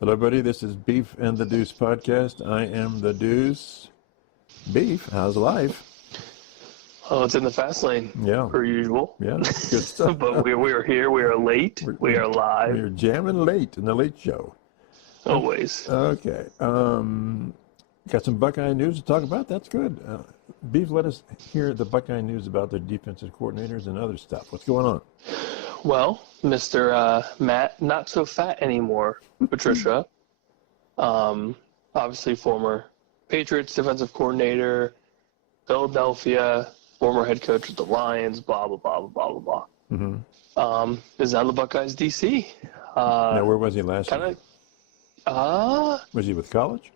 Hello, buddy. This is Beef and the Deuce podcast. I am the Deuce. Beef, how's life? Oh, it's in the fast lane, Yeah. per usual. Yeah, good stuff. But we are here. We are late. We are live. We're jamming late in the late show. Always. Okay. Got some Buckeye news to talk about. That's good. Beef, let us hear the Buckeye news about their defensive coordinators and other stuff. What's going on? Well, Mr. Matt, not so fat anymore, Patricia. Obviously, former Patriots defensive coordinator, Philadelphia, former head coach of the Lions, blah, blah, blah, blah, blah, blah. Mm-hmm. Is now the Buckeyes DC. Now, where was he last year? Was he with college?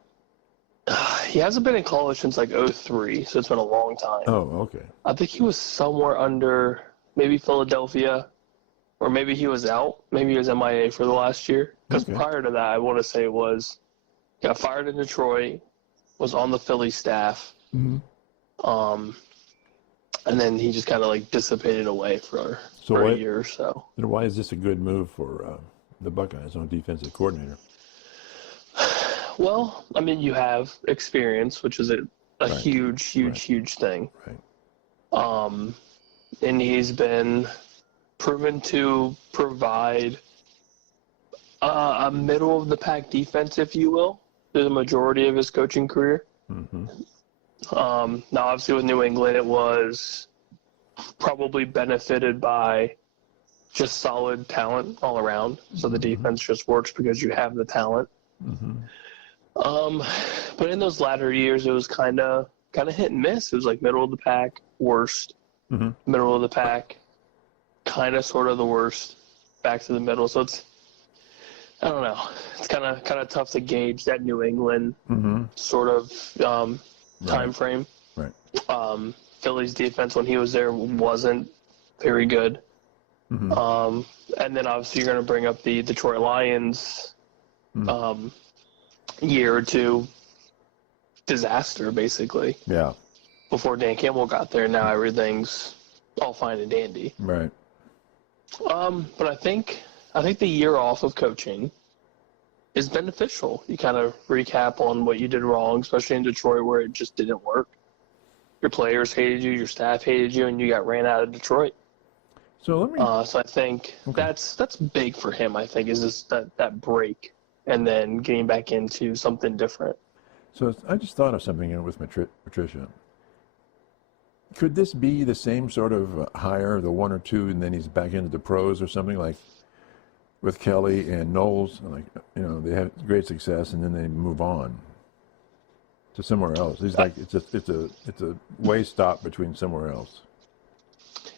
He hasn't been in college since like 2003, so it's been a long time. Oh, okay. I think he was somewhere under maybe Philadelphia, or maybe he was out. Maybe he was MIA for the last year. Because prior to that, I want to say got fired in Detroit, was on the Philly staff, mm-hmm. And then he just kind of like dissipated away for a year or so. And why is this a good move for the Buckeyes on defensive coordinator? Well, I mean, you have experience, which is a Right. huge thing. Right. And he's been proven to provide a middle-of-the-pack defense, if you will, through the majority of his coaching career. Mm-hmm. Now, obviously, with New England, it was probably benefited by just solid talent all around. So the defense just works because you have the talent. Mm-hmm. But in those latter years, it was kind of hit and miss. It was like middle of the pack, worst, middle of the pack, kind of sort of the worst, back to the middle. So I don't know. It's kind of tough to gauge that New England sort of time frame. Right. Philly's defense when he was there wasn't very good. Mm-hmm. And then obviously you're going to bring up the Detroit Lions year or two disaster, basically. Yeah. Before Dan Campbell got there, now everything's all fine and dandy. Right. But I think the year off of coaching is beneficial. You kind of recap on what you did wrong, especially in Detroit where it just didn't work. Your players hated you, your staff hated you, and you got ran out of Detroit. So let me. So I think that's big for him. I think is just that break, and then getting back into something different. So I just thought of something with Patricia. Could this be the same sort of hire, the one or two, and then he's back into the pros or something like with Kelly and Knowles? Like, they have great success and then they move on to somewhere else. He's like it's a way stop between somewhere else.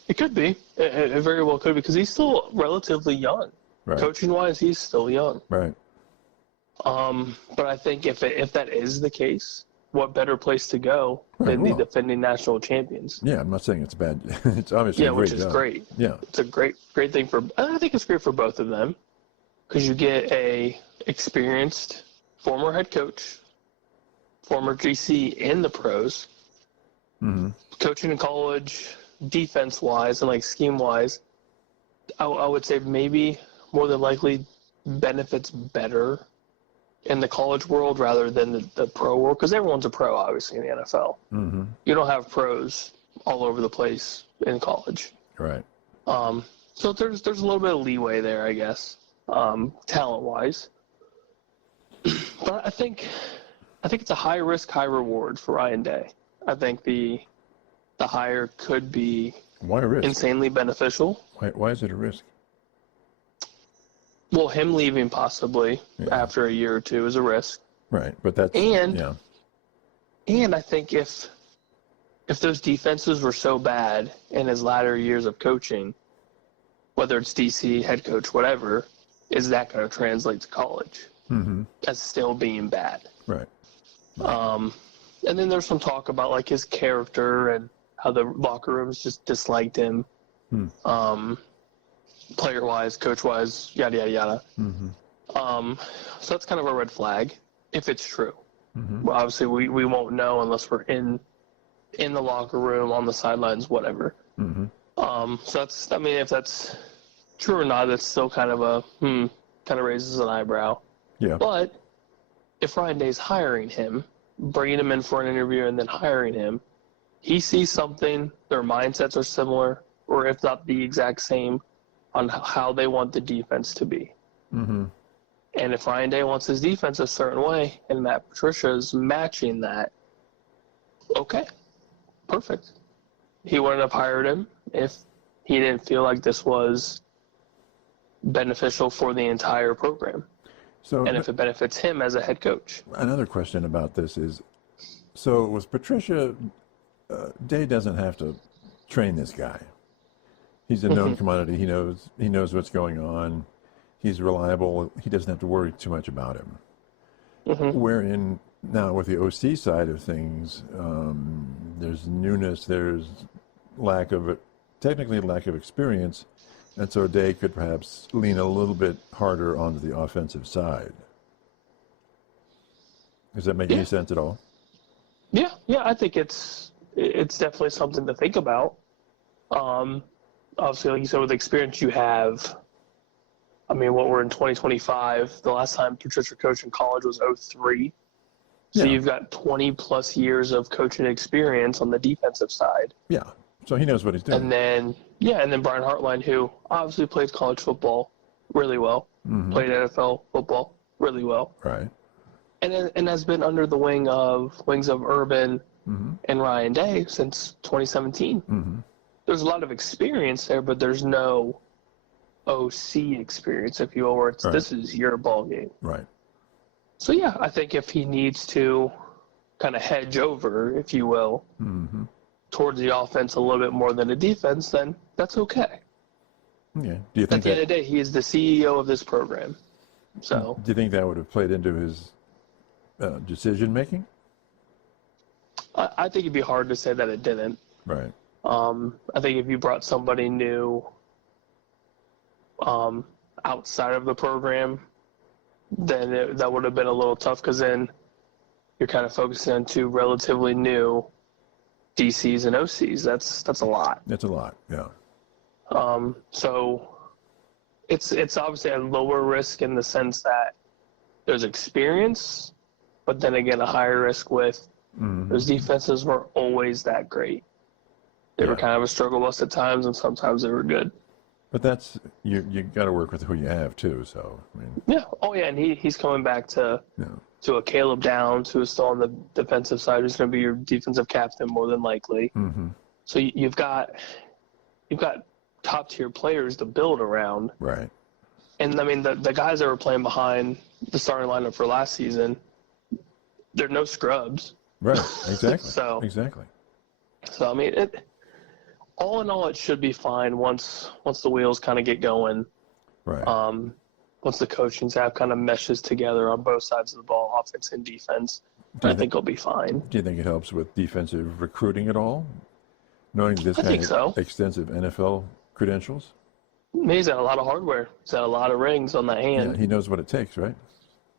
It could be. It very well could be because he's still relatively young. Right. Coaching wise, he's still young. Right. But I think if that is the case, what better place to go than the defending national champions? Yeah, I'm not saying it's bad. It's obviously a great which is job. great. Yeah, it's a great thing I think it's great for both of them because you get a experienced former head coach, former GC in the pros, coaching in college, defense wise and like scheme wise. I would say maybe more than likely benefits better in the college world rather than the pro world because everyone's a pro obviously in the NFL. Mm-hmm. You don't have pros all over the place in college. Right. So there's a little bit of leeway there, I guess, talent wise. But I think it's a high risk, high reward for Ryan Day. I think the hire could be insanely beneficial. Why is it a risk? Well, him leaving possibly after a year or two is a risk. Right, but that's and I think if those defenses were so bad in his latter years of coaching, whether it's DC, head coach, whatever, is that going to translate to college as still being bad? Right. And then there's some talk about like his character and how the locker rooms just disliked him. Player-wise, coach-wise, yada, yada, yada. So that's kind of a red flag if it's true. Well, obviously, we won't know unless we're in the locker room, on the sidelines, whatever. So that's, I mean, if that's true or not, that's still kind of kind of raises an eyebrow. Yeah. But if Ryan Day's hiring him, bringing him in for an interview and then hiring him, he sees something, their mindsets are similar, or if not the exact same, on how they want the defense to be. Mm-hmm. And if Ryan Day wants his defense a certain way and Matt Patricia is matching that, okay, perfect. He wouldn't have hired him if he didn't feel like this was beneficial for the entire program. So, And if it benefits him as a head coach. another question about this is, so was Patricia, Day doesn't have to train this guy. He's a known commodity. He knows what's going on. He's reliable. He doesn't have to worry too much about him. Wherein now with the OC side of things, there's newness, there's technically lack of experience, and so Day could perhaps lean a little bit harder onto the offensive side. Does that make any sense at all? Yeah, I think it's definitely something to think about. Obviously, like you said, with the experience you have, I mean, what we're in 2025, the last time Patricia coached in college was 2003. So you've got 20 plus years of coaching experience on the defensive side. Yeah. So he knows what he's doing. And then Brian Hartline, who obviously plays college football really well, played NFL football really well. Right. And has been under the wings of Urban and Ryan Day since 2017. There's a lot of experience there, but there's no OC experience, if you will, where this is your ball game. Right. So, yeah, I think if he needs to kind of hedge over, if you will, towards the offense a little bit more than the defense, then that's okay. Okay. Do you think at the end of the day, he is the CEO of this program. So, do you think that would have played into his decision making? I think it'd be hard to say that it didn't. Right. I think if you brought somebody new outside of the program, then that would have been a little tough, because then you're kind of focusing on two relatively new DCs and OCs. That's a lot. That's a lot, yeah. So it's obviously a lower risk in the sense that there's experience, but then again, a higher risk with those defenses were always that great. They were kind of a struggle bus at times, and sometimes they were good. But that's you got to work with who you have too. So I mean. Yeah, and he's coming back to a Caleb Downs, who is still on the defensive side, who's going to be your defensive captain more than likely. So you've got top tier players to build around. Right. And I mean the guys that were playing behind the starting lineup for last season, they're no scrubs. Right. Exactly. Exactly. So I mean all in all, it should be fine once the wheels kind of get going. Right. Once the coaching staff kind of meshes together on both sides of the ball, offense and defense, I think it'll be fine. Do you think it helps with defensive recruiting at all? Knowing this guy has extensive NFL credentials? He's got a lot of hardware. He's got a lot of rings on that hand. Yeah, he knows what it takes, right?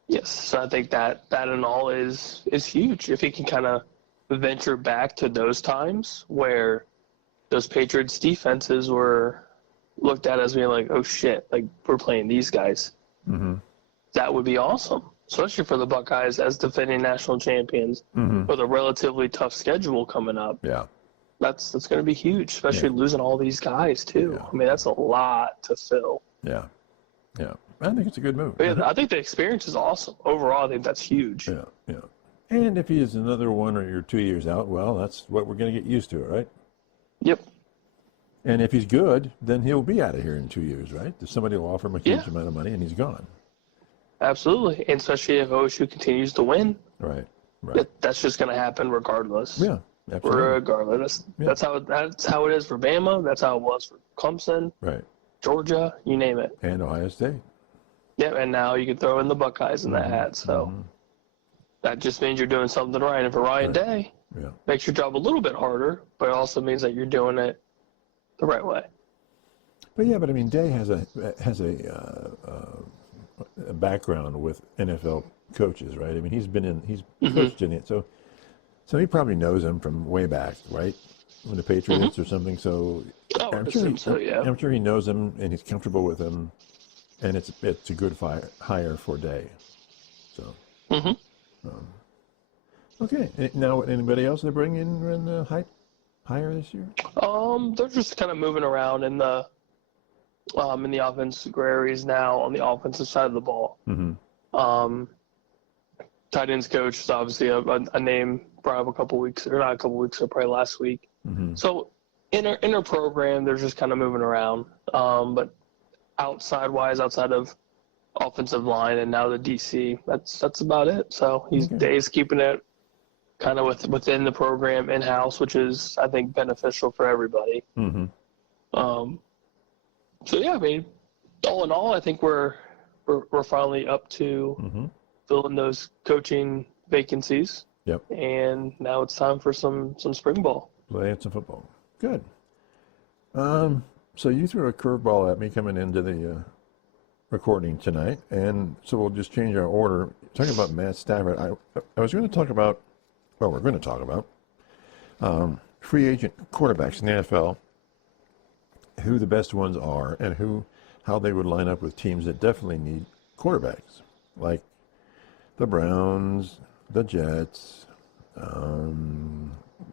Yes. So I think that and all is huge. If he can kind of venture back to those times where those Patriots defenses were looked at as being like, oh shit, like we're playing these guys. That would be awesome, especially for the Buckeyes as defending national champions with a relatively tough schedule coming up. Yeah. That's going to be huge, especially losing all these guys too. Yeah. I mean, that's a lot to fill. Yeah. I think it's a good move. I think the experience is awesome. Overall, I think that's huge. Yeah. And if he is another 1 or 2 years out, well, that's what we're going to get used to, right? Yep. And if he's good, then he'll be out of here in 2 years, right? Somebody will offer him a huge amount of money, and he's gone. Absolutely, and especially if OSU continues to win. Right. That's just going to happen regardless. Yeah, absolutely. Regardless. That's how it is for Bama. That's how it was for Clemson. Right. Georgia, you name it. And Ohio State. Yeah, and now you can throw in the Buckeyes in that hat. So that just means you're doing something right. And for Ryan Day, makes your job a little bit harder, but it also means that you're doing it the right way. But I mean, Day has a background with NFL coaches, right? I mean, he's coached in it, so he probably knows him from way back, right? When the Patriots or something. So I'm sure he knows him and he's comfortable with him, and it's a good hire for Day. So. Mm-hmm. Okay. Now, anybody else they bring in the higher this year? They're just kind of moving around in the offensive areas now on the offensive side of the ball. Mm-hmm. Tight ends coach is obviously a name brought up not a couple weeks ago, probably last week. Mm-hmm. So in our program, they're just kind of moving around. But outside of offensive line and now the DC, that's about it. So Dave's keeping it kind of within the program in-house, which is, I think, beneficial for everybody. Mm-hmm. So yeah, I mean, all in all, I think we're finally up to Mm-hmm. filling those coaching vacancies. Yep. And now it's time for some spring ball. Playing some football. Good. So you threw a curveball at me coming into the recording tonight, and so we'll just change our order. Talking about Matt Stafford, I was going to talk about, well, we're going to talk about free agent quarterbacks in the NFL, who the best ones are, and how they would line up with teams that definitely need quarterbacks, like the Browns, the Jets.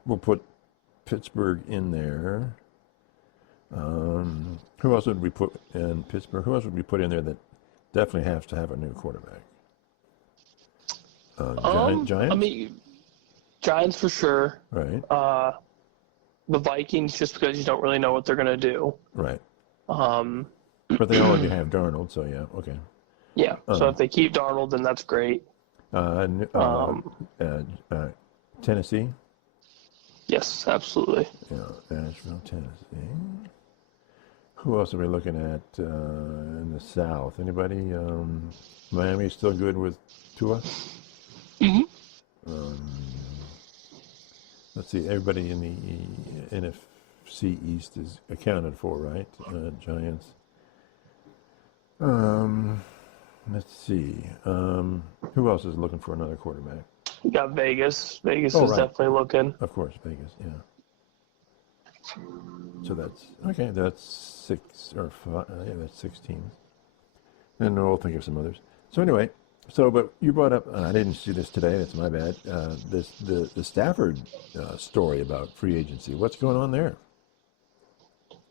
We'll put Pittsburgh in there. Who else would we put in Pittsburgh? Who else would we put in there that definitely has to have a new quarterback? Giants? I mean, Giants for sure. Right. The Vikings, just because you don't really know what they're going to do. Right. But they already have Darnold, so yeah, okay. Yeah, so if they keep Darnold, then that's great. Tennessee. Yes, absolutely. Yeah, Nashville, Tennessee. Who else are we looking at in the South? Anybody? Miami still good with Tua? Mm-hmm. Let's see. Everybody in the NFC East is accounted for, right? Giants. Let's see. Who else is looking for another quarterback? You got Vegas. Vegas is right. definitely looking. Of course, Vegas. Yeah. So that's okay. That's 6 or 5. Yeah, that's 16. And we'll think of some others. So anyway, but you brought up. I didn't see this today. That's my bad. The Stafford story about free agency. What's going on there?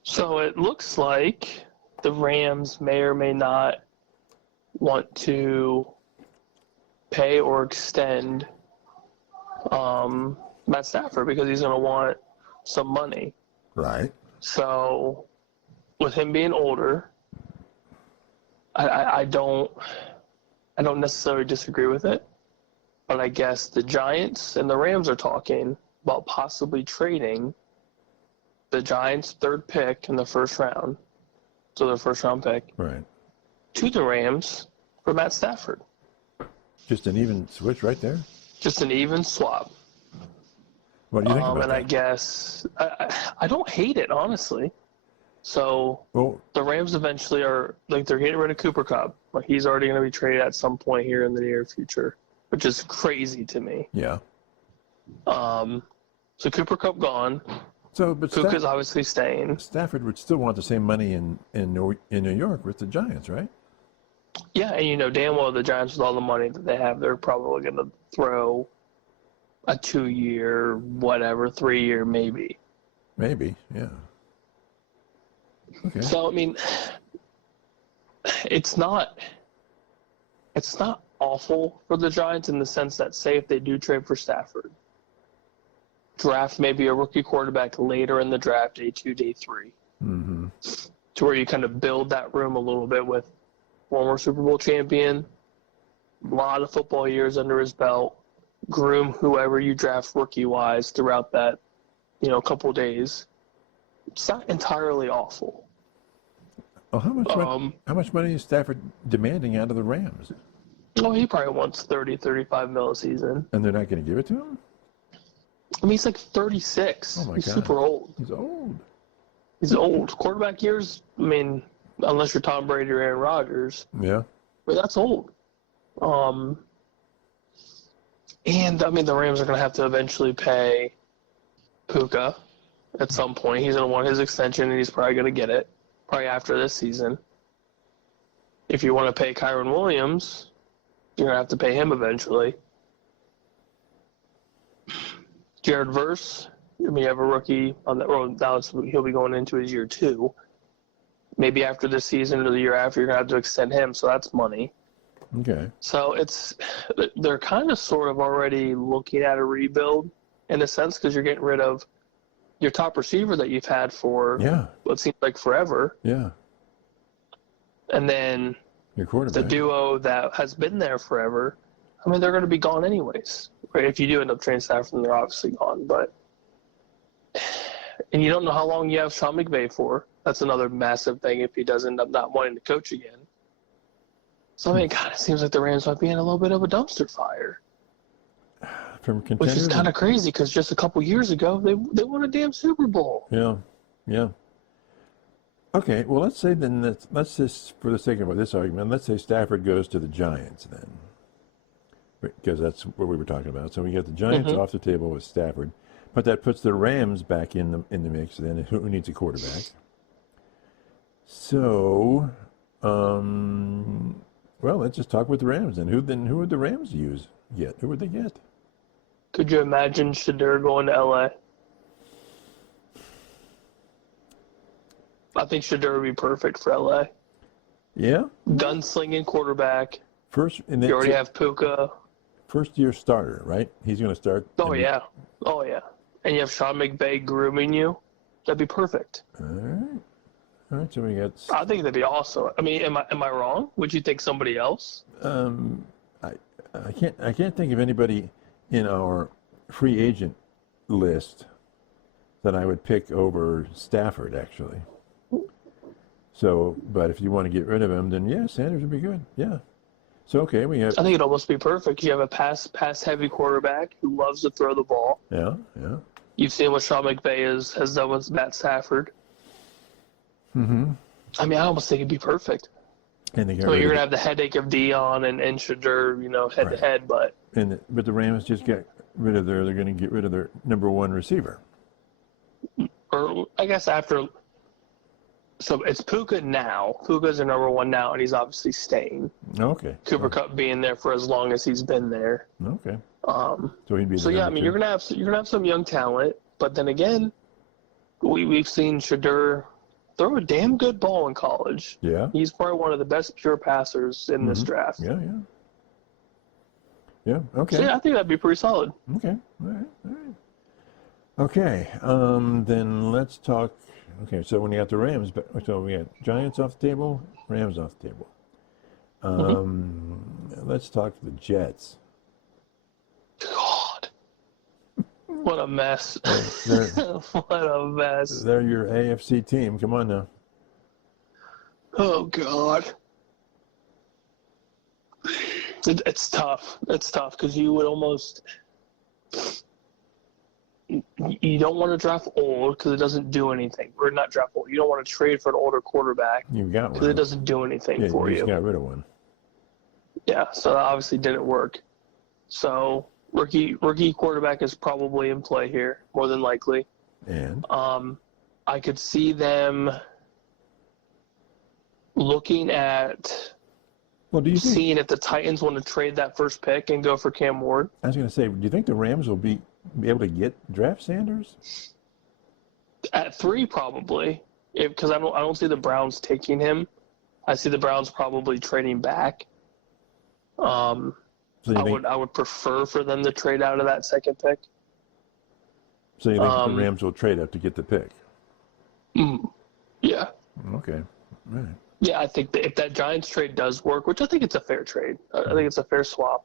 So it looks like the Rams may or may not want to pay or extend Matt Stafford because he's going to want some money. Right. So with him being older, I don't necessarily disagree with it, but I guess the Giants and the Rams are talking about possibly trading the Giants' third pick in the first round, so their first round pick, Right. to the Rams for Matt Stafford. Just an even switch right there. Just an even swap. What do you think about and that? I guess I don't hate it, honestly. So Well, the Rams eventually are like they're getting rid of Cooper Kupp. Like he's already going to be traded at some point here in the near future, which is crazy to me. yeah. So Cooper Kupp gone. So, but Puka's obviously staying. Stafford would still want the same money in New York with the Giants, right? Yeah, and you know damn well the Giants with all the money that they have, they're probably going to throw a 2-year, whatever, 3-year maybe. Maybe, yeah. Okay. So I mean, it's not awful for the Giants in the sense that say if they do trade for Stafford, draft maybe a rookie quarterback later in the draft, day 2, day 3, Mm-hmm. to where you kind of build that room a little bit with former Super Bowl champion, a lot of football years under his belt, groom whoever you draft rookie-wise throughout that, couple days. It's not entirely awful. Oh, how much money is Stafford demanding out of the Rams? Oh, he probably wants 30, 35 mil a season. And they're not going to give it to him? I mean, he's like 36. Oh, my He's God. super old. He's old. He's old. Quarterback years, I mean, unless you're Tom Brady or Aaron Rodgers, Yeah. but that's old. And, I mean, the Rams are going to have to eventually pay Puka at some point. He's going to want his extension, and he's probably going to get it, probably after this season. If you want to pay Kyron Williams, You're going to have to pay him eventually. Jared Verse, I mean, you have a rookie on that road. Now he'll be going into his year 2. Maybe after this season or the year after, you're going to have to extend him, so that's money. Okay. So they're kind of sort of already looking at a rebuild in a sense, because you're getting rid of your top receiver that you've had for what seems like forever. Yeah. And then your quarterback, the duo that has been there forever. I mean, they're going to be gone anyways. Right? If you do end up trading Stafford, then they're obviously gone. And you don't know how long you have Sean McVay for. That's another massive thing if he does end up not wanting to coach again. So, I mean, it kind of seems like the Rams might be in a little bit of a dumpster fire. From which is kind of crazy because just a couple years ago, they won a damn Super Bowl. Yeah. Okay, well, let's say then, let's just, for the sake of this argument, let's say Stafford goes to the Giants then. Because that's what we were talking about. So we get the Giants off the table with Stafford. But that puts the Rams back in the mix then. Who needs a quarterback? So, well, let's just talk with the Rams then. Who would the Rams get? Who would they get? Could you imagine Shedeur going to LA? I think Shedeur would be perfect for LA. Yeah? Gunslinging quarterback. You already have Puka. First-year starter, right? He's going to start. Oh, yeah. And you have Sean McVay grooming you. That'd be perfect. All right, so we got... I think that'd be awesome. I mean, am I wrong? Would you think somebody else? I can't think of anybody in our free agent list that I would pick over Stafford, actually. So, but if you want to get rid of him, then yeah, Sanders would be good. Yeah. So, okay, we have... I think it'd almost be perfect. You have a pass-heavy quarterback who loves to throw the ball. Yeah. You've seen what Sean McVay has done with Matt Stafford. Mm-hmm. I mean, I almost think it'd be perfect. And you're going to have the headache of Dion and Shedeur, head-to-head, but... But the Rams just they're going to get rid of their number one receiver. Or, I guess after... So it's Puka now. Puka's their number one now, and he's obviously staying. Okay. Cooper Kupp being there for as long as he's been there. Okay. So he'd be. So yeah, I mean, you're gonna have some young talent, but then again, we've seen Shedeur throw a damn good ball in college. Yeah. He's probably one of the best pure passers in this draft. Yeah. Okay. So yeah, I think that'd be pretty solid. Okay. All right. Okay. Then let's talk. Okay, so when you got the Rams, so we got Giants off the table, Rams off the table. Let's talk the Jets. God, what a mess! What a mess! They're your AFC team. Come on now. Oh God, it's tough. It's tough because you would almost. You don't want to draft old because it doesn't do anything. Or not draft old. You don't want to trade for an older quarterback because it doesn't do anything for you. You just got rid of one. Yeah, so that obviously didn't work. So rookie quarterback is probably in play here, more than likely. And I could see them looking at seeing if the Titans want to trade that first pick and go for Cam Ward. I was going to say, do you think the Rams will be able to draft Sanders? At 3, probably, because I don't see the Browns taking him. I see the Browns probably trading back. I would prefer for them to trade out of that second pick. So you think the Rams will trade up to get the pick? Yeah. Okay. All right. Yeah, I think that if that Giants trade does work, which I think it's a fair trade, I think it's a fair swap.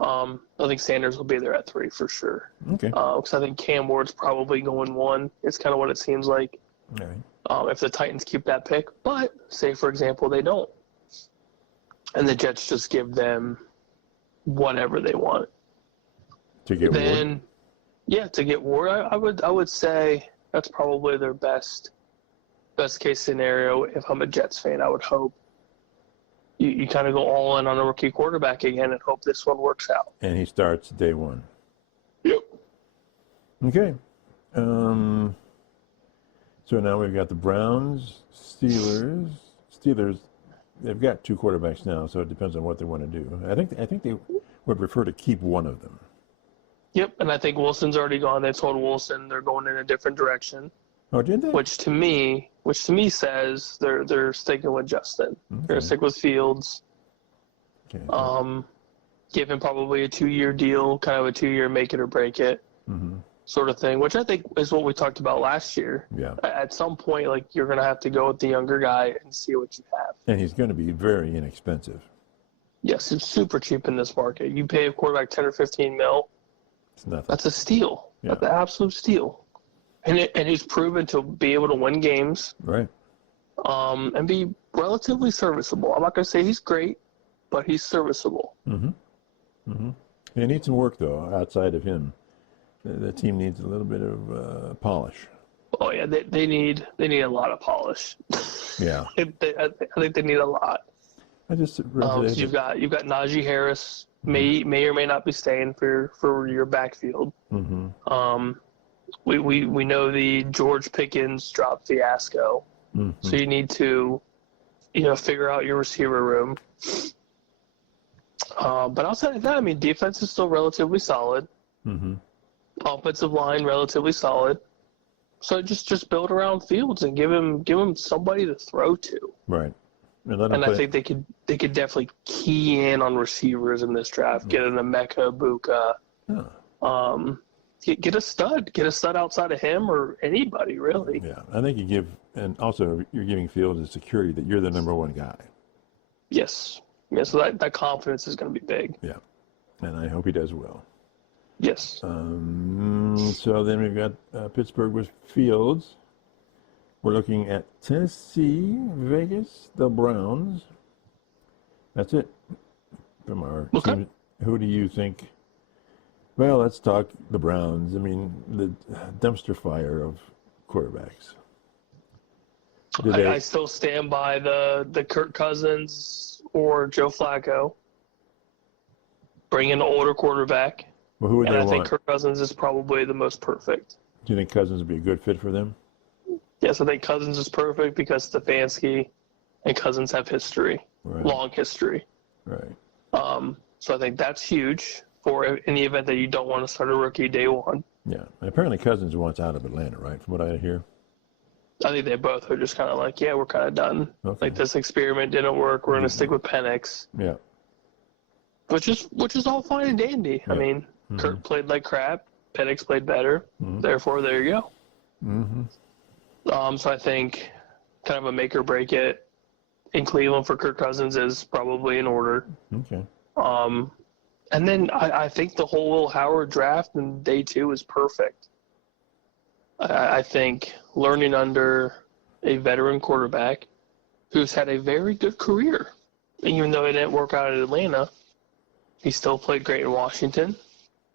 I think Sanders will be there at 3 for sure. Okay. Because I think Cam Ward's probably going 1. It's kind of what it seems like. All right. If the Titans keep that pick, but say for example they don't, and the Jets just give them whatever they want to get Ward. Yeah, to get Ward, I would say that's probably their best case scenario. If I'm a Jets fan, I would hope you kind of go all in on a rookie quarterback again and hope this one works out. And he starts day 1. Yep. Okay. So now we've got the Browns, Steelers, they've got two quarterbacks now, so it depends on what they want to do. I think they would prefer to keep one of them. Yep, and I think Wilson's already gone. They told Wilson they're going in a different direction. Oh, did they? Which to me says they're sticking with Justin. They're gonna stick with Fields. Okay. Give him probably a 2-year deal, kind of a 2-year make it or break it sort of thing, which I think is what we talked about last year. Yeah. At some point, like, you're gonna have to go with the younger guy and see what you have. And he's going to be very inexpensive. Yes, it's super cheap in this market. You pay a quarterback 10 or 15 mil. It's nothing. That's a steal. Yeah. That's an absolute steal. And he's proven to be able to win games. Right. And be relatively serviceable. I'm not going to say he's great, but he's serviceable. He needs some work, though, outside of him. The team needs a little bit of polish. Oh, yeah, they need a lot of polish. Yeah. I think they need a lot. I just So you've got Najee Harris, may or may not be staying for your backfield. We know the George Pickens drop fiasco, so you need to figure out your receiver room. But outside of that, I mean, defense is still relatively solid. Offensive line relatively solid. So just build around Fields and give him somebody to throw to. Right. And I think they could definitely key in on receivers in this draft. Get an Emeka Buka. Get a stud outside of him or anybody really. Yeah, I think you're giving Fields a security that you're the number one guy. Yes. Yeah, so that confidence is going to be big. Yeah, and I hope he does well. Yes. So then we've got Pittsburgh with Fields. We're looking at Tennessee, Vegas, the Browns. That's it from our team. Who do you think? Well, let's talk the Browns. I mean, the dumpster fire of quarterbacks. I still stand by the Kirk Cousins or Joe Flacco. Bring in an older quarterback. Well, who would they want? I think Kirk Cousins is probably the most perfect. Do you think Cousins would be a good fit for them? Yes, I think Cousins is perfect because Stefanski and Cousins have history, long history. Right. So I think that's huge for in the event that you don't want to start a rookie day one. Yeah. And apparently Cousins wants out of Atlanta, right, from what I hear? I think they both are just kind of like, yeah, we're kind of done. Okay. Like, this experiment didn't work. We're going to stick with Penix. Yeah. Which is all fine and dandy. Yeah. I mean, Kirk played like crap. Penix played better. Therefore, there you go. So I think kind of a make or break it in Cleveland for Kirk Cousins is probably in order. Okay. And then I think the whole Will Howard draft in day 2 is perfect. I think learning under a veteran quarterback who's had a very good career, even though it didn't work out at Atlanta, he still played great in Washington,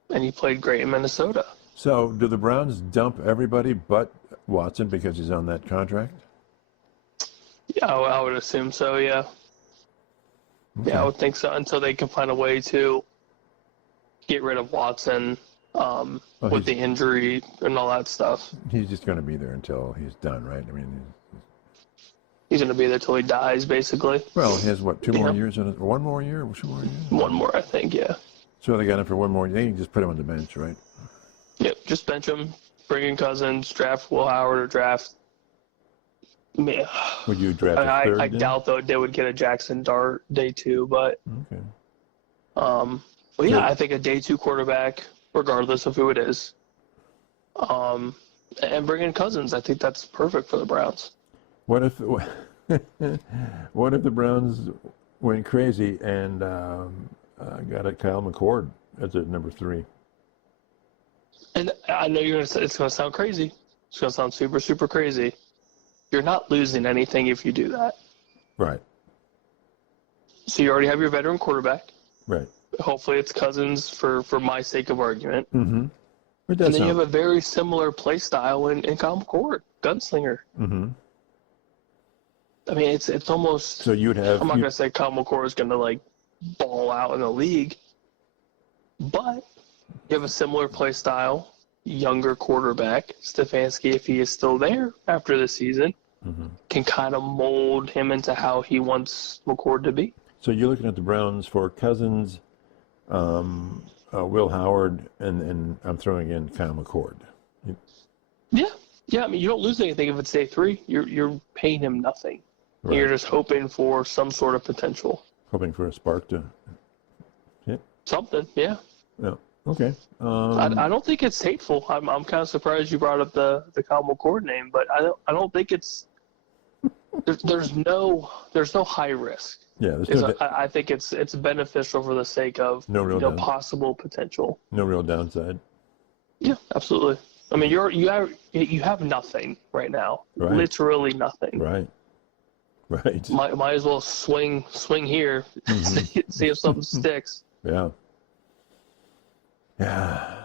and he played great in Minnesota. So do the Browns dump everybody but Watson because he's on that contract? Yeah, I would assume so, yeah. Okay. Yeah, I would think so, until they can find a way to get rid of Watson with the injury and all that stuff. He's just going to be there until he's done, right? I mean, he's going to be there till he dies, basically. Well, he has, what, 2 more years? 1 more year? 2 more years? 1 more, I think, yeah. So they got him for 1 more year. They can just put him on the bench, right? Yep, just bench him, bring in Cousins, draft Will Howard, or draft. Man, would you draft a third? I doubt, though, they would get a Jackson Dart day 2, but. Okay. Well, yeah, I think a day 2 quarterback, regardless of who it is, and bring in Cousins. I think that's perfect for the Browns. What if the Browns went crazy and got a Kyle McCord as a number 3? And I know you're gonna say it's gonna sound crazy. It's gonna sound super, super crazy. You're not losing anything if you do that. Right. So you already have your veteran quarterback. Right. Hopefully it's Cousins for my sake of argument. Mm-hmm. And then you have a very similar play style in Kyle McCord, gunslinger. Mm-hmm. I mean, it's almost. So you'd have. I'm not gonna say Kyle McCord is gonna like ball out in the league, but you have a similar play style, younger quarterback, Stefanski, if he is still there after the season. can kind of mold him into how he wants McCord to be. So you're looking at the Browns for Cousins, Will Howard, and I'm throwing in Kyle McCord. Yeah. I mean, you don't lose anything if it's day 3. You're paying him nothing. Right. You're just hoping for some sort of potential. Hoping for a spark to hit. Something, yeah. Yeah. Okay. I don't think it's hateful. I'm kind of surprised you brought up the Kyle McCord name, but I don't think it's there's no high risk. Yeah. There's no I think it's beneficial for the sake of no real possible potential. No real downside. Yeah, absolutely. I mean, you have nothing right now. Right. Literally nothing. Right. Right. Might as well swing here, see if something sticks. Yeah. Yeah.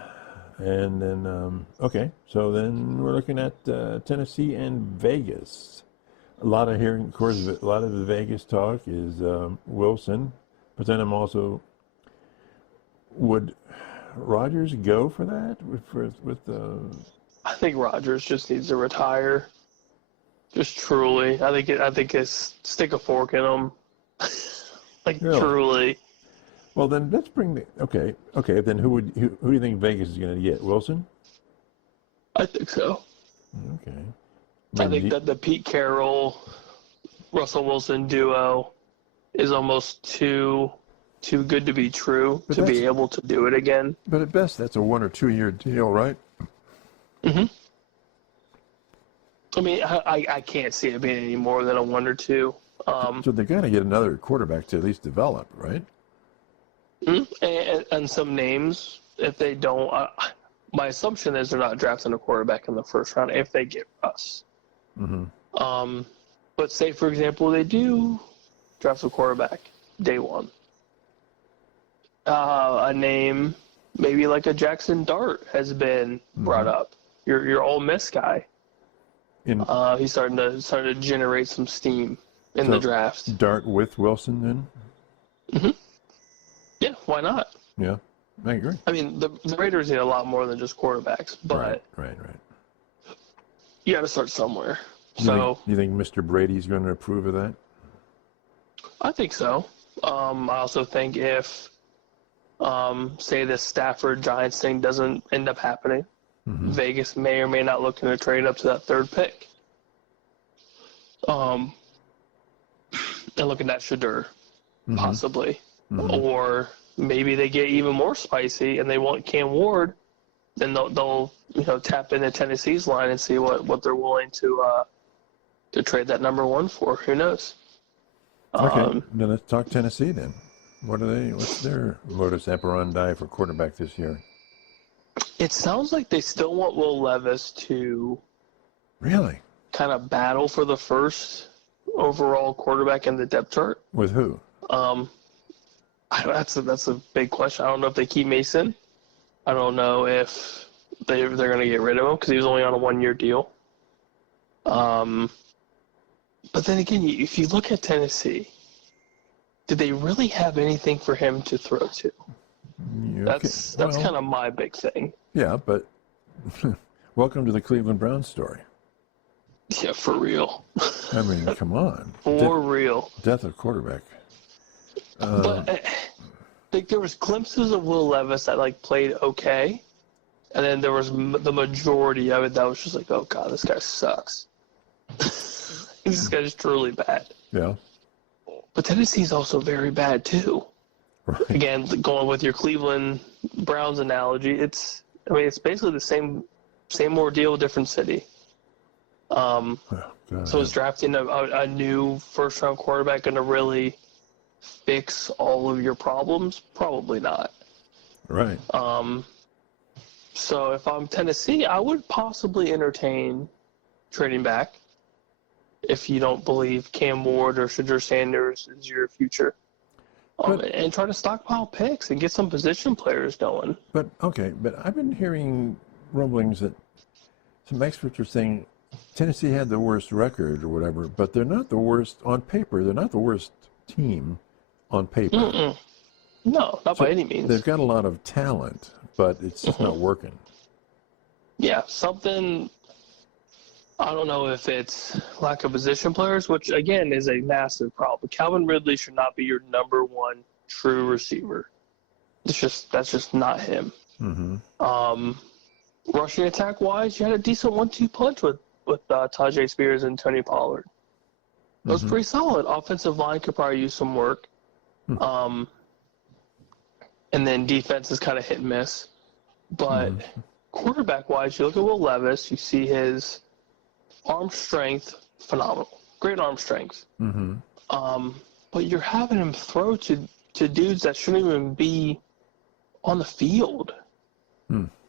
And then, okay, so then we're looking at Tennessee and Vegas. A lot of the Vegas talk is Wilson, but then I'm also, would Rodgers go for that? I think Rodgers just needs to retire. Just truly, I think it's stick a fork in him. Really? Truly. Well, then let's bring okay. Then who do you think Vegas is going to get? Wilson? I think so. Okay. I think that the Pete Carroll, Russell Wilson duo is almost too good to be true to be able to do it again. But at best, that's a 1 or 2 year deal, right? Mm-hmm. I mean, I can't see it being any more than a 1 or 2. So they got to get another quarterback to at least develop, right? And some names, if they don't, my assumption is they're not drafting a quarterback in the first round if they get Russ. Mm-hmm. But say, for example, they do draft a quarterback day 1. A name, maybe like a Jackson Dart, has been brought up. Your Ole Miss guy. He's starting to generate some steam in the draft. Dart with Wilson, then. Mm-hmm. Yeah, why not? Yeah, I agree. I mean, the Raiders need a lot more than just quarterbacks, but right. You got to start somewhere. Do you think Mr. Brady's going to approve of that? I think so. I also think if, say, the Stafford Giants thing doesn't end up happening, Vegas may or may not look to trade up to that 3rd pick. And look at that Shadur, possibly. Or maybe they get even more spicy and they want Cam Ward, then they'll tap into Tennessee's line and see what they're willing to trade that number 1 for. Who knows? Okay, then let's talk Tennessee then. What's their modus operandi for quarterback this year? It sounds like they still want Will Levis to really kind of battle for the first overall quarterback in the depth chart. With who? That's a big question. I don't know if they keep Mason. I don't know if they're going to get rid of him because he was only on a 1-year deal. But then again, if you look at Tennessee, did they really have anything for him to throw to? That's kind of my big thing. Yeah, but welcome to the Cleveland Browns story. Yeah, for real. I mean, come on. For real. Death of quarterback. But there was glimpses of Will Levis that played okay, and then there was the majority of it that was just like, oh god, this guy sucks. This guy's truly bad. Yeah. But Tennessee's also very bad too. Right. Again, going with your Cleveland Browns analogy, it's basically the same ordeal, different city. So is drafting a new first-round quarterback going to really fix all of your problems? Probably not. Right. So if I'm Tennessee, I would possibly entertain trading back if you don't believe Cam Ward or Shadur Sanders is your future. And try to stockpile picks and get some position players going. But I've been hearing rumblings that some experts are saying Tennessee had the worst record or whatever, but they're not the worst on paper. They're not the worst team on paper. Mm-mm. No, not by any means. They've got a lot of talent, but it's just not working. Yeah, something. I don't know if it's lack of position players, which again is a massive problem. Calvin Ridley should not be your number one true receiver. That's just not him. Mm-hmm. Rushing attack wise, you had a decent 1-2 punch with Tajay Spears and Tony Pollard. It was pretty solid. Offensive line could probably use some work. And then defense is kind of hit and miss. But quarterback-wise, you look at Will Levis, you see his arm strength, phenomenal. Great arm strength. But you're having him throw to dudes that shouldn't even be on the field.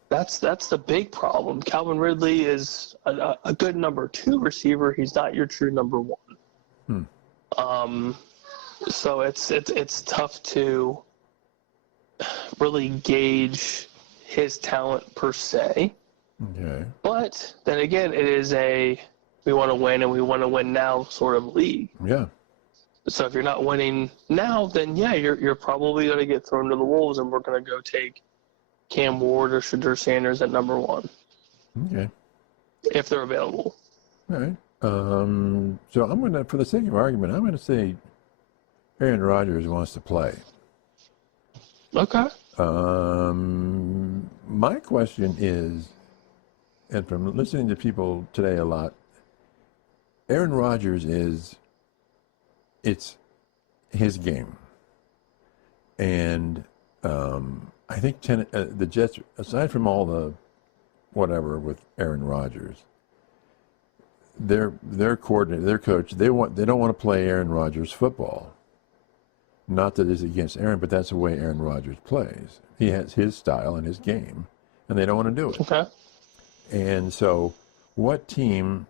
That's the big problem. Calvin Ridley is a good number 2 receiver. He's not your true number 1. So it's tough to really gauge his talent per se. Okay. But then again, it is we want to win and we want to win now sort of league. Yeah. So if you're not winning now, then yeah, you're probably going to get thrown to the wolves, and we're going to go take Cam Ward or Shadur Sanders at number 1. Okay. If they're available. All right. So I'm going to, for the sake of argument, I'm going to say Aaron Rodgers wants to play. Okay. My question is, and from listening to people today a lot, Aaron Rodgers it's his game. And I think the Jets, aside from all the whatever with Aaron Rodgers, their coordinator, their coach, they don't want to play Aaron Rodgers football. Not that it's against Aaron, but that's the way Aaron Rodgers plays. He has his style and his game, and they don't want to do it. Okay. And so what team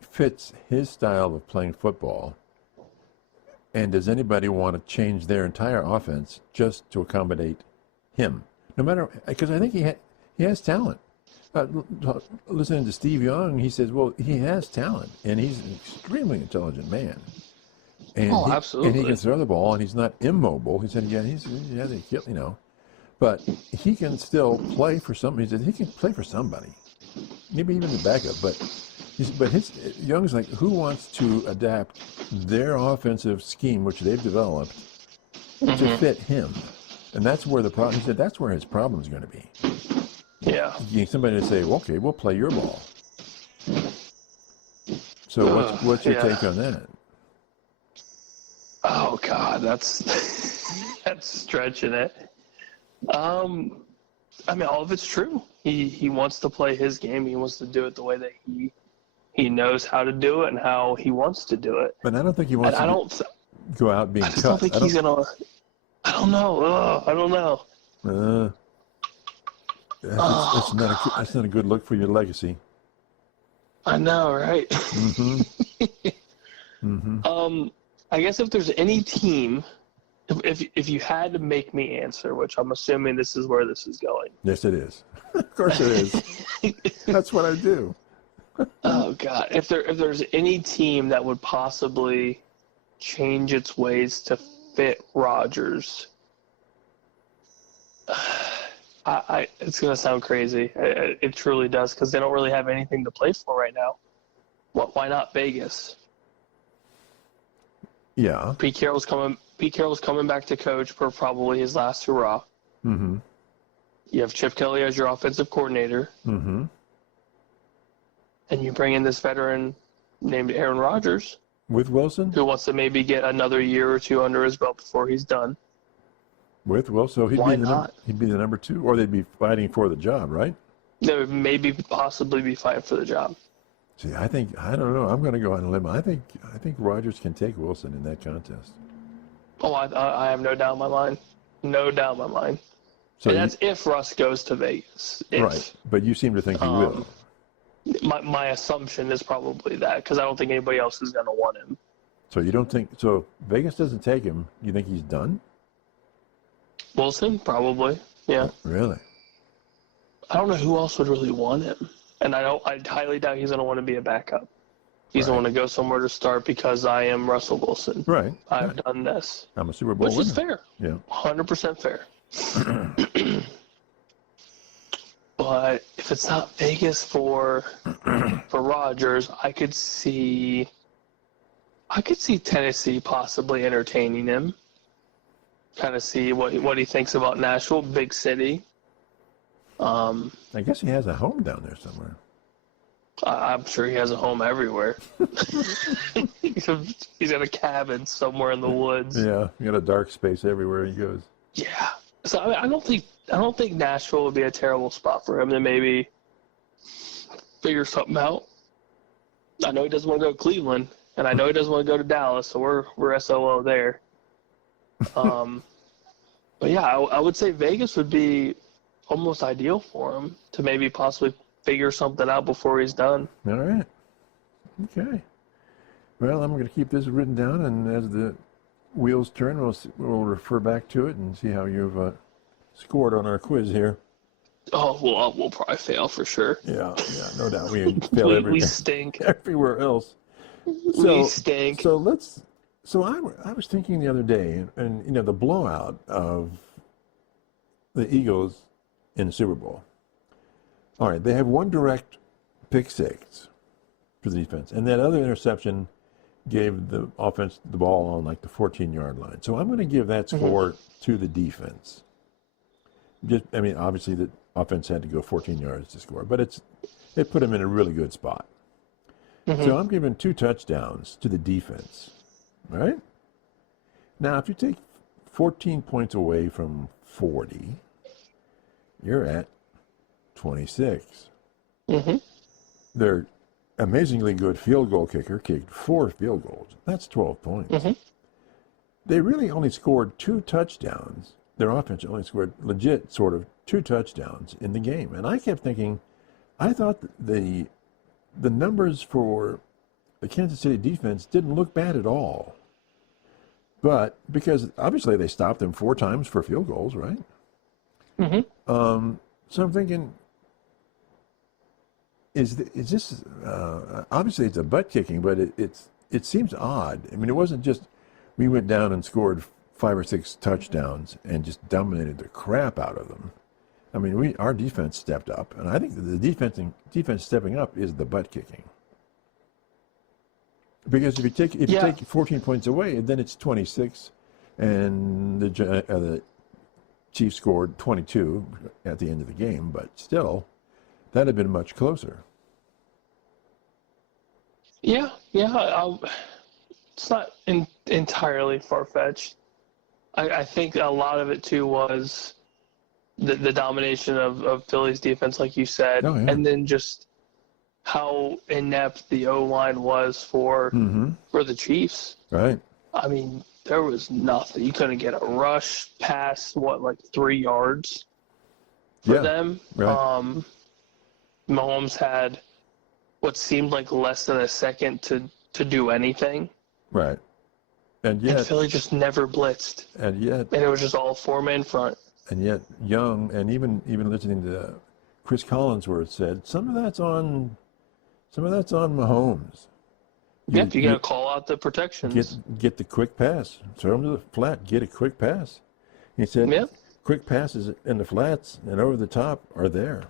fits his style of playing football, and does anybody want to change their entire offense just to accommodate him? No matter, because I think he has talent. Listening to Steve Young, he says, well, he has talent, and he's an extremely intelligent man. And absolutely. And he can throw the ball, and he's not immobile. He said, yeah, but he can still play for somebody. He said he can play for somebody, maybe even the backup. But Young's like, who wants to adapt their offensive scheme, which they've developed, to fit him? And that's where the problem. He said that's where his problem is going to be. Yeah. You need somebody to say, well, okay, we'll play your ball. So what's your take on that? Oh God, that's stretching it. I mean, all of it's true. He wants to play his game. He wants to do it the way that he knows how to do it and how he wants to do it. But I don't think he wants to go out being cut. I just don't think he's gonna. I don't know. I don't know. That's not a good look for your legacy. I know, right? I guess if there's any team, if you had to make me answer, which I'm assuming this is where this is going. Yes, it is. Of course it is. That's what I do. Oh God! If there's any team that would possibly change its ways to fit Rodgers, it's gonna sound crazy. It truly does, because they don't really have anything to play for right now. Why not Vegas? Yeah. Pete Carroll's coming back to coach for probably his last hurrah. Mm-hmm. You have Chip Kelly as your offensive coordinator. Mm-hmm. And you bring in this veteran named Aaron Rodgers. With Wilson? Who wants to maybe get another year or two under his belt before he's done. With Wilson? So he'd be the number 2, or they'd be fighting for the job, right? They would maybe possibly be fighting for the job. See, I don't know. I'm going to go on a limb. I think Rodgers can take Wilson in that contest. Oh, I have no doubt in my mind. No doubt in my mind. So and that's if Russ goes to Vegas. Right. But you seem to think he will. My assumption is probably that, because I don't think anybody else is going to want him. So you don't think – so if Vegas doesn't take him, you think he's done? Wilson? Probably, yeah. Really? I don't know who else would really want him. And I highly doubt he's going to want to be a backup. He's going to want to go somewhere to start because I am Russell Wilson. Right. I've done this. I'm a Super Bowl winner. Which is fair. Yeah. 100% fair. But if it's not Vegas for Rodgers, I could see Tennessee possibly entertaining him. Kind of see what he thinks about Nashville, big city. I guess he has a home down there somewhere. I'm sure he has a home everywhere. He's got a cabin somewhere in the woods. Yeah, he got a dark space everywhere he goes. Yeah. So I mean, I don't think Nashville would be a terrible spot for him to maybe figure something out. I know he doesn't want to go to Cleveland, and I know he doesn't want to go to Dallas, so we're SOL there. But yeah, I would say Vegas would be almost ideal for him to maybe possibly figure something out before he's done. All right. Okay. Well, I'm going to keep this written down, and as the wheels turn, we'll refer back to it and see how you've scored on our quiz here. Oh, well, we'll probably fail for sure. Yeah, no doubt. We fail everywhere. We stink. Everywhere else. We stink. So I was thinking the other day, and you know, the blowout of the Eagles in the Super Bowl. All right, they have one direct pick six for the defense, and that other interception gave the offense the ball on like the 14-yard line. So I'm going to give that score to the defense. Obviously the offense had to go 14 yards to score, but it put them in a really good spot. So I'm giving 2 touchdowns to the defense. All right? Now, if you take 14 points away from 40, you're at 26. Their amazingly good field goal kicker kicked 4 field goals. That's 12 points. They really only scored 2 touchdowns. Their offense only scored legit sort of 2 touchdowns in the game. And I kept thinking, I thought the numbers for the Kansas City defense didn't look bad at all. But because obviously they stopped them 4 times for field goals, right? So I'm thinking, is this obviously it's a butt kicking, but it seems odd. I mean, it wasn't just we went down and scored 5 or 6 touchdowns and just dominated the crap out of them. I mean, our defense stepped up, and I think the defense stepping up is the butt kicking. Because if you take 14 points away, then it's 26, and the Chiefs scored 22 at the end of the game, but still, that'd have been much closer. Yeah. It's not entirely far-fetched. I think a lot of it, too, was the domination of Philly's defense, like you said, and then just how inept the O-line was for the Chiefs. Right. I mean, there was nothing. You couldn't get a rush past, 3 yards for them. Right. Mahomes had what seemed like less than a second to do anything. Right. And Philly just never blitzed. And it was just all 4-man front. And yet Young, and even listening to Chris Collinsworth said, some of that's on Mahomes. You got to call out the protections. Get the quick pass. Throw him to the flat. Get a quick pass. He said, quick passes in the flats and over the top are there.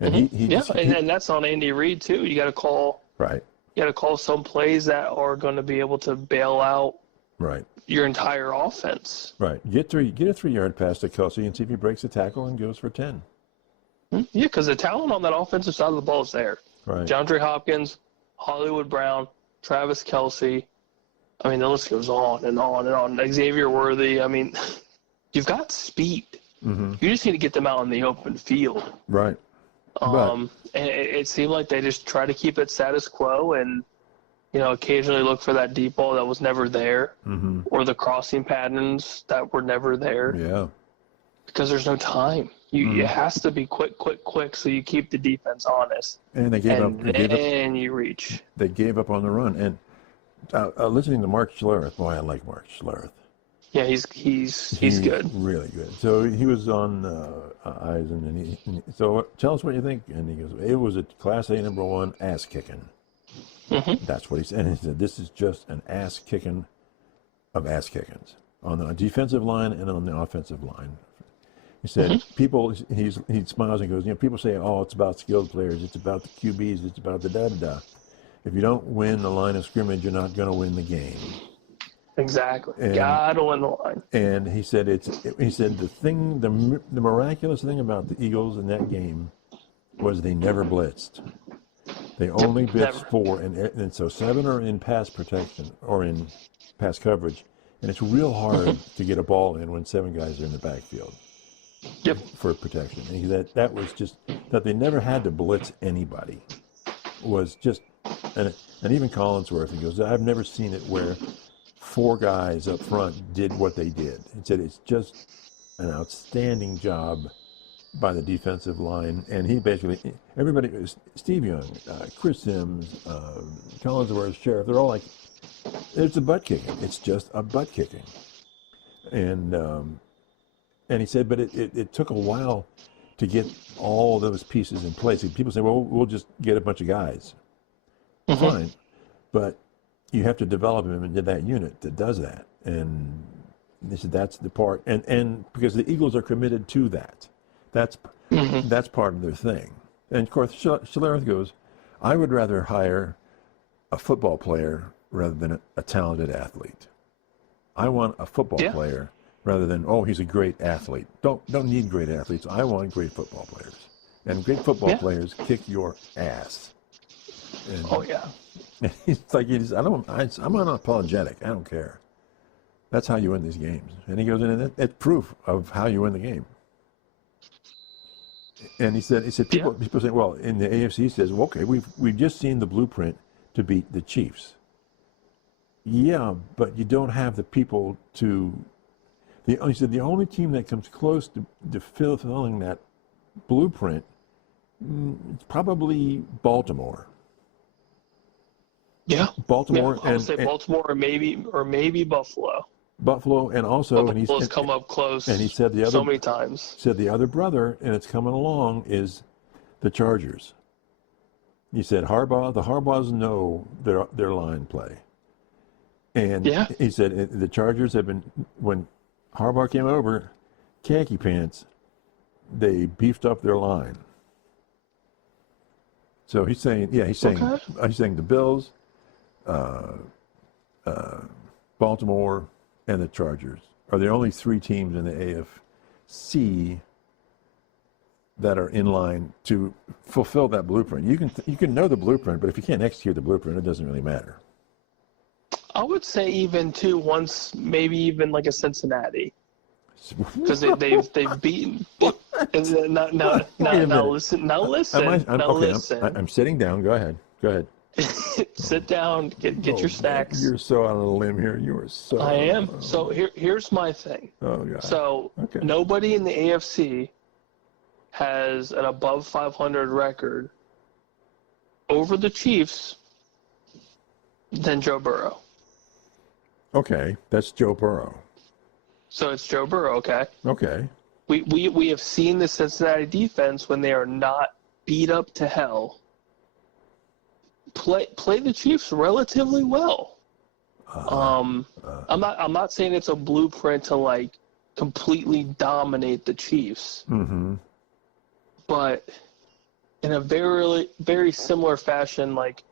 And and that's on Andy Reid too. You got to call. Right. You got to call some plays that are going to be able to bail out. Right. Your entire offense. Right. Get a 3-yard pass to Kelsey and see if he breaks a tackle and goes for 10. Yeah, because the talent on that offensive side of the ball is there. Right. DeAndre Hopkins, Hollywood Brown, Travis Kelce. I mean, the list goes on and on and on. Xavier Worthy. I mean, you've got speed. You just need to get them out in the open field. Right. And it seemed like they just try to keep it status quo and, occasionally look for that deep ball that was never there or the crossing patterns that were never there. Yeah. Because there's no time. It has to be quick, so you keep the defense honest. And they gave up. And you reach. They gave up on the run. And listening to Mark Schlereth, boy, I like Mark Schlereth. Yeah, he's good. Really good. So he was on Eisen, so tell us what you think. And he goes, it was a Class A number 1 ass kicking. That's what he said. And he said, this is just an ass kicking of ass kickings on the defensive line and on the offensive line. He said, people, he smiles and goes, people say, oh, it's about skilled players. It's about the QBs. It's about the da-da-da. If you don't win the line of scrimmage, you're not going to win the game. Exactly. And, Gotta win the line. And he said, the miraculous thing about the Eagles in that game was they never blitzed. They only blitzed 4, and so 7 are in pass protection or in pass coverage, and it's real hard to get a ball in when 7 guys are in the backfield. Yep. For protection. And he said that was just that they never had to blitz anybody. Was just, and even Collinsworth, he goes, I've never seen it where 4 guys up front did what they did. He said it's just an outstanding job by the defensive line, and he basically, everybody, Steve Young, Chris Sims, Collinsworth, Sheriff, they're all like, it's a butt kicking. It's just a butt kicking. And he said, but it took a while to get all those pieces in place. And people say, well, we'll just get a bunch of guys. Fine. But you have to develop them into that unit that does that. And they said that's the part. And because the Eagles are committed to that. That's part of their thing. And, of course, Schlereth goes, I would rather hire a football player rather than a talented athlete. I want a football player rather than, oh, he's a great athlete. Don't need great athletes. I want great football players. And great football players kick your ass. And it's like, I'm unapologetic. I don't care. That's how you win these games. And he goes in, and it's proof of how you win the game. And he said people say, well, in the AFC, he says, well, okay, we've just seen the blueprint to beat the Chiefs. Yeah, but you don't have the people to. He said the only team that comes close to fulfilling that blueprint is probably Baltimore. Yeah, Baltimore, I would say Baltimore or maybe Buffalo. Buffalo, and also, Buffalo's come up close. And he said the other so many times. Said the other brother, and it's coming along, is the Chargers. He said the Harbaughs know their line play, and he said the Chargers have been, when Harbaugh came over, khaki pants, they beefed up their line. So he's saying the Bills, Baltimore, and the Chargers are the only 3 teams in the AFC that are in line to fulfill that blueprint. You can know the blueprint, but if you can't execute the blueprint, it doesn't really matter. I would say even once, maybe even like a Cincinnati, because they've beaten. Now listen. I'm sitting down. Go ahead. Sit down. Get your stacks. You're so out on a limb here. You are so. I am. So here's my thing. Oh God. So nobody in the AFC has an above 500 record over the Chiefs than Joe Burrow. Okay, that's Joe Burrow. So it's Joe Burrow, okay? Okay. We have seen the Cincinnati defense when they are not beat up to hell play the Chiefs relatively well. I'm not saying it's a blueprint to like completely dominate the Chiefs. Mm-hmm. But in a very, very similar fashion, like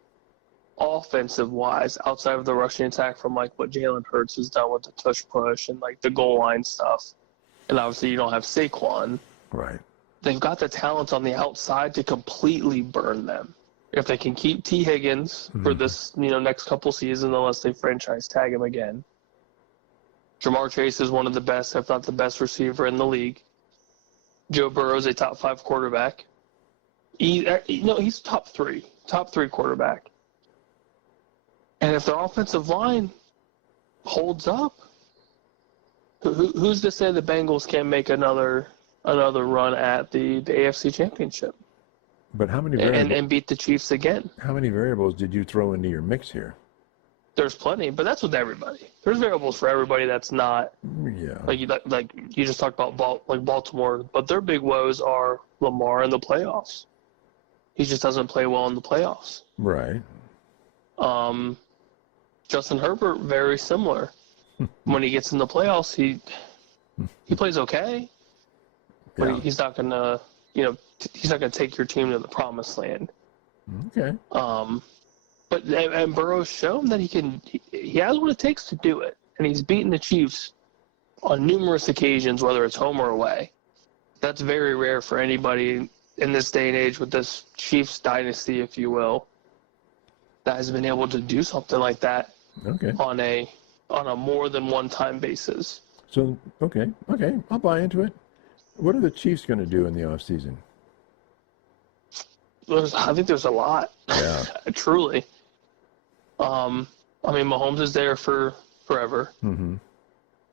offensive-wise, outside of the rushing attack from like what Jalen Hurts has done with the tush push and like the goal line stuff, and obviously you don't have Saquon. Right. They've got the talent on the outside to completely burn them. If they can keep T. Higgins for this, next couple seasons, unless they franchise tag him again. Jamar Chase is one of the best, if not the best receiver in the league. Joe Burrow is a top 5 quarterback. He's top three quarterback. And if their offensive line holds up, who's to say the Bengals can't make another run at the AFC Championship? But how many variables, and beat the Chiefs again? How many variables did you throw into your mix here? There's plenty, but that's with everybody. There's variables for everybody that's not. Yeah. Like you just talked about Baltimore, but their big woes are Lamar in the playoffs. He just doesn't play well in the playoffs. Right. Justin Herbert, very similar. When he gets in the playoffs, he plays okay. but Yeah. he's not gonna, he's not gonna take your team to the promised land. Okay. But and Burrow's shown that he has what it takes to do it, and he's beaten the Chiefs on numerous occasions, whether it's home or away. That's very rare for anybody in this day and age with this Chiefs dynasty, if you will, that has been able to do something like that Okay. on a more than one-time basis. So, okay, I'll buy into it. What are the Chiefs going to do in the offseason? I think there's a lot. Yeah. Truly. Mahomes is there for forever. Mm-hmm.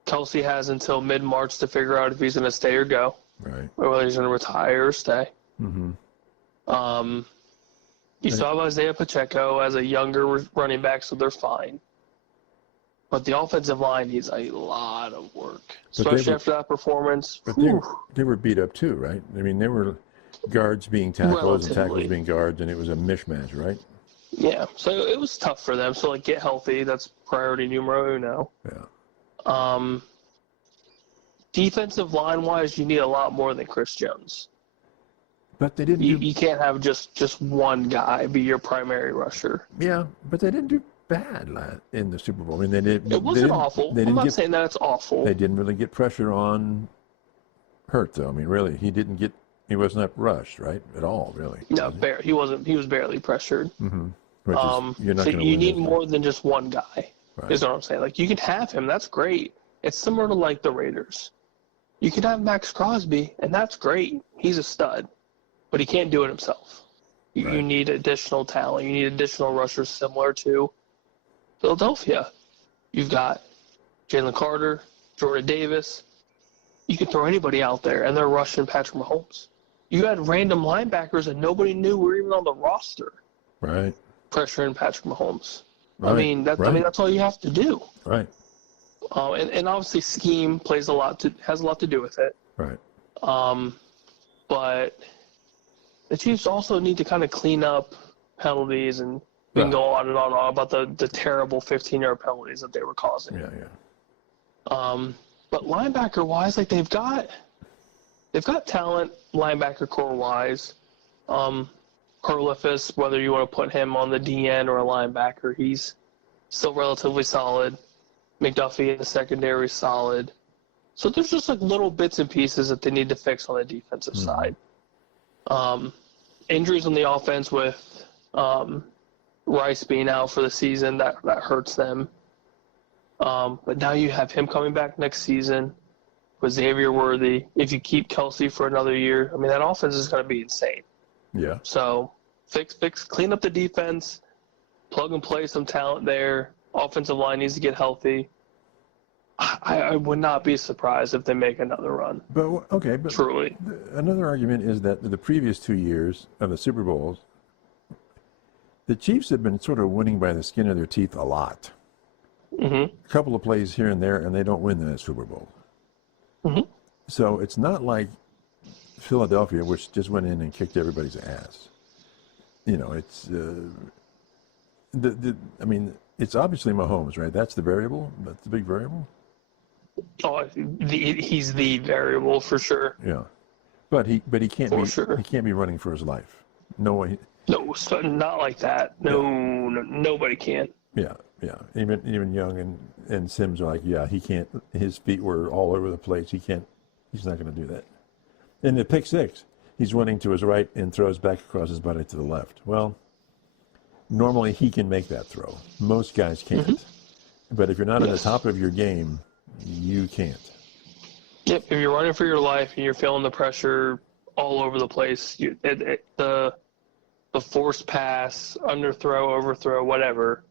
Kelsey has until mid-March to figure out if he's going to stay or go, Right. or whether he's going to retire or stay. Mm-hmm. You still have Isaiah Pacheco as a younger running back, so they're fine. But the offensive line needs a lot of work, especially after that performance. But they were beat up too, right? I mean, there were guards being tackles and tackles being guards, and it was a mishmash, right? Yeah, so it was tough for them. So, get healthy. That's priority numero uno. Yeah. Defensive line-wise, you need a lot more than Chris Jones. But they didn't You can't have just one guy be your primary rusher. Yeah, but they didn't do bad in the Super Bowl. I mean, they didn't. It wasn't awful. I'm not saying that it's awful. They didn't really get pressure on Hurt, though. I mean, really, he was not rushed, right, at all, really. No, he wasn't. He was barely pressured. Mm-hmm. You're not so you need more than just one guy. Right. Is what I'm saying. You can have him. That's great. It's similar to the Raiders. You can have Max Crosby, and that's great. He's a stud, but he can't do it himself. You need additional talent. You need additional rushers similar to Philadelphia. You've got Jalen Carter, Jordan Davis. You can throw anybody out there, and they're rushing Patrick Mahomes. You had random linebackers that nobody knew were even on the roster. Right. Pressuring Patrick Mahomes. Right. That's all you have to do. Right. And obviously scheme has a lot to do with it. Right. But the Chiefs also need to kind of clean up penalties, and we can go on and on about the terrible 15-yard penalties that they were causing. Yeah. But linebacker-wise, they've got talent linebacker core-wise. Karlaftis, whether you want to put him on the DN or a linebacker, he's still relatively solid. McDuffie in the secondary is solid. So there's just little bits and pieces that they need to fix on the defensive side. Injuries on the offense with Rice being out for the season, that hurts them. But now you have him coming back next season with Xavier Worthy. If you keep Kelsey for another year, that offense is going to be insane. Yeah. So clean up the defense, plug and play some talent there. Offensive line needs to get healthy. I would not be surprised if they make another run. But truly, another argument is that the previous 2 years of the Super Bowls, the Chiefs have been sort of winning by the skin of their teeth a lot. Mm-hmm. A couple of plays here and there, and they don't win the Super Bowl. Mm-hmm. So it's not like Philadelphia, which just went in and kicked everybody's ass. It's it's obviously Mahomes, right? That's the variable. That's the big variable. Oh, he's the variable for sure. Yeah, but he can't be sure. He can't be running for his life. No way. No, not like that. No, nobody can. Yeah. Even Young and Sims are he can't. His feet were all over the place. He's not going to do that. In the pick six, he's running to his right and throws back across his body to the left. Well, normally he can make that throw. Most guys can't. Mm-hmm. But if you're not at the top of your game, you can't. Yep. If you're running for your life and you're feeling the pressure all over the place, the forced pass, underthrow, overthrow, whatever,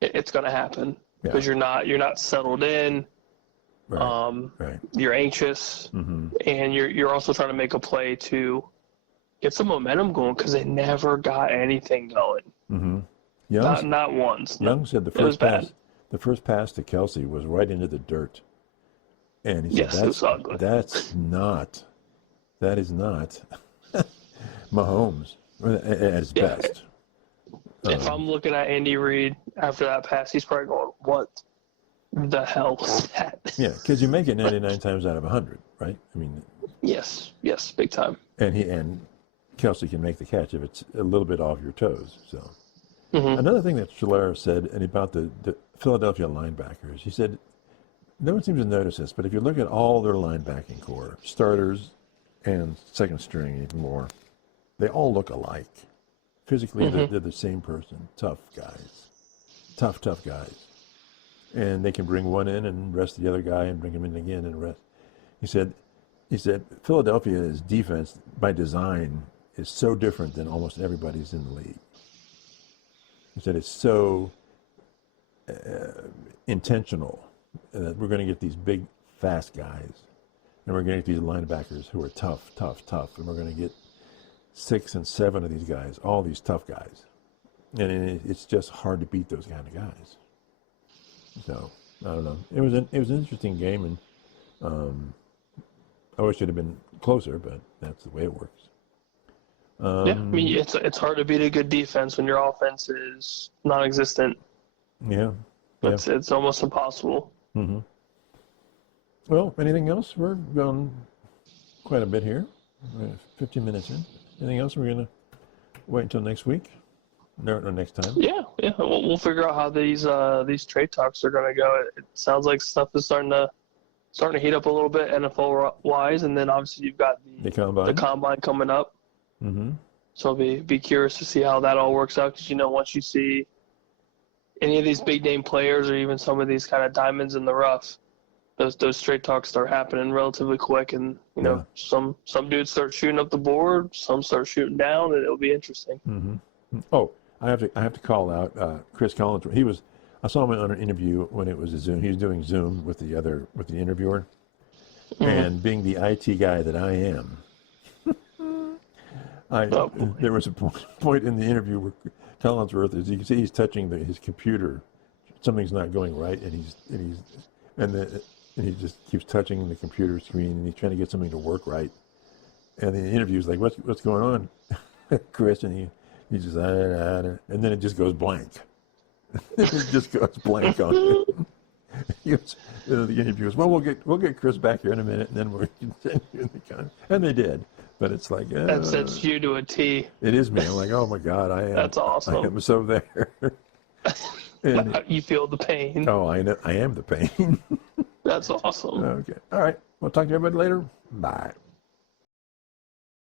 it's going to happen because you're not settled in. Right. You're anxious, and you're also trying to make a play to get some momentum going because they never got anything going. Mm-hmm. Not once. Young said the first pass to Kelsey was right into the dirt, and he said that is not Mahomes at his best. If I'm looking at Andy Reid after that pass, he's probably going, "What the hell was that?" Yeah, because you make it 99 times out of 100, right? Yes, big time. And Kelsey can make the catch if it's a little bit off your toes. So Mm-hmm. another thing that Schiller said and about the Philadelphia linebackers, he said, no one seems to notice this, but if you look at all their linebacking core, starters and second string even more, they all look alike. Physically, they're the same person. Tough guys. Tough guys. And they can bring one in and rest the other guy and bring him in again and rest. He said Philadelphia's defense by design is so different than almost everybody's in the league. He said it's so intentional that we're going to get these big, fast guys, and we're going to get these linebackers who are tough, and we're going to get 6 and 7 of these guys, all these tough guys, and it's just hard to beat those kind of guys. So I don't know. It was an interesting game, and I wish it had been closer, but that's the way it works. Yeah, I mean it's hard to beat a good defense when your offense is non-existent. Yeah. It's almost impossible. Mm-hmm. Well, anything else? We're going quite a bit here. We're 15 minutes in. Anything else? We're going to wait until next week? No, next time? Yeah. We'll figure out how these trade talks are going to go. It sounds like stuff is starting to heat up a little bit NFL-wise, and then obviously you've got the combine coming up. Mm-hmm. So I'll be curious to see how that all works out, because, once you see any of these big-name players or even some of these kind of diamonds in the rough, those trade talks start happening relatively quick, and some dudes start shooting up the board, some start shooting down, and it'll be interesting. Mm-hmm. Oh, I have to call out Chris Collins. I saw him on an interview when it was a Zoom. He was doing Zoom with the interviewer, and being the IT guy that I am, there was a point in the interview where Collinsworth, as you can see, he's touching his computer. Something's not going right, and he just keeps touching the computer screen, and he's trying to get something to work right. And the interview's like, "What's going on, Chris?" And he just and then it just goes blank. It just goes blank on him. The interview was, "Well, we'll get Chris back here in a minute, and then we're continuing the con." And they did. But it's like that's you to a T. It is me. I'm like, oh my God, that's awesome. I am so there. And you feel the pain. Oh, I know. I am the pain. That's awesome. Okay. All right. We'll talk to everybody later. Bye.